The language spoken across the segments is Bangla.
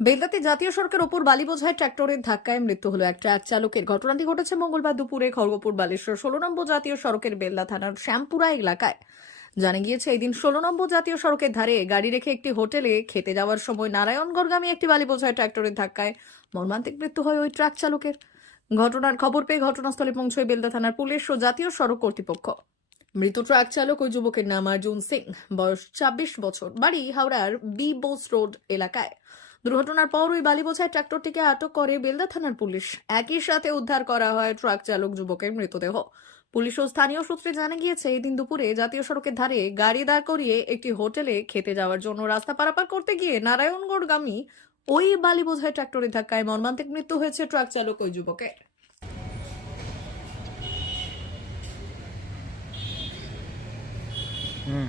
বেলদাতে জাতীয় সড়কের ওপর বালি বোঝায় ধাক্কায় মৃত্যু হলো এক ট্রাক চালকের। ঘটনাটি ঘটেছে মঙ্গলবার দুপুরে খড়গপুর বালেশ্বর ষোলো নম্বর জাতীয় সড়কের বেলদা থানার শ্যামপুরা এলাকায়। জানা গিয়েছে এই দিন ষোলো নম্বর জাতীয় সড়কের ধারে গাড়ি রেখে একটি হোটেলে খেতে যাওয়ার সময় নারায়ণগড়গামী একটি বালি বোঝায় ট্রাক্টরের ধাক্কায় মর্মান্তিক মৃত্যু হয় ওই ট্রাক চালকের। ঘটনার খবর পেয়ে ঘটনাস্থলে পৌঁছয় বেলদা থানার পুলিশ ও জাতীয় সড়ক কর্তৃপক্ষ। মৃত ট্রাক চালক ওই যুবকের নাম অর্জুন সিং। বয়স ছাব্বিশ বছর। বাড়ি হাওড়ার বি বোস রোড এলাকায়। দুর্ঘটনার পর ওই বালি বোঝায় ট্রাক্টরটিকে আটক করে বেলদা থানার পুলিশ। একই সাথে উদ্ধার করা হয় ট্রাক চালক যুবকের মৃতদেহ। পুলিশ ও স্থানীয় সূত্রে জানা গিয়েছে এই দিন দুপুরে জাতীয় সড়কের ধারে গাড়ি দাঁড় করিয়ে একটি হোটেলে খেতে যাওয়ার জন্য রাস্তা পারাপার করতে গিয়ে নারায়ণগড়গামী ওই বালি বোঝায় ট্রাক্টরের ধাক্কায় মর্মান্তিক মৃত্যু হয়েছে ট্রাক চালক ওই যুবকের। হুম।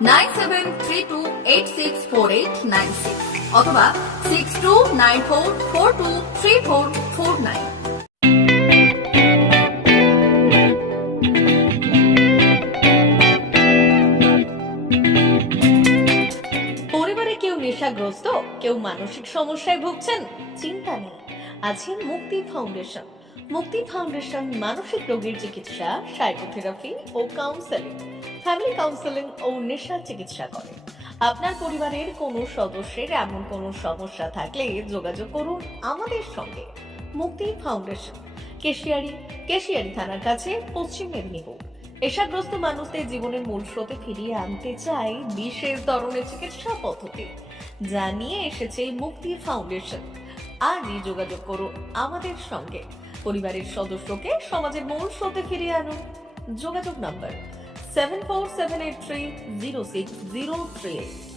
nine seven three two eight six four eight nine six অথবা six two nine four four two three four four nine. পরিবারে কেউ নেশাগ্রস্ত, কেউ মানসিক সমস্যায় ভুগছেন, চিন্তা নেই। আছে মুক্তি ফাউন্ডেশন। মুক্তি ফাউন্ডেশন মানসিক রোগীর চিকিৎসা, সাইকোথেরাপি ও কাউন্সেলিং ফ্যামিলি কাউন্সেলিং ও নেশা চিকিৎসা করে। আপনার পরিবারের কোনো সদস্যের এমন কোনো সমস্যা থাকলে যোগাযোগ করুন আমাদের সঙ্গে। মুক্তি ফাউন্ডেশন, কেশিয়ারি কেশিয়ারি থানার কাছে পশ্চিম মেদিনীপুর। নেশাগ্রস্ত মানুষদের জীবনের মূল স্রোতে ফিরিয়ে আনতে চাই বিশেষ ধরনের চিকিৎসা পদ্ধতি। যা নিয়ে এসেছে মুক্তি ফাউন্ডেশন। আজই যোগাযোগ করুন আমাদের সঙ্গে। পরিবারের সদস্যকে সমাজের মূল স্রোতে ফিরিয়ে আনুন। যোগাযোগ number seven four seven eight three zero six zero three eight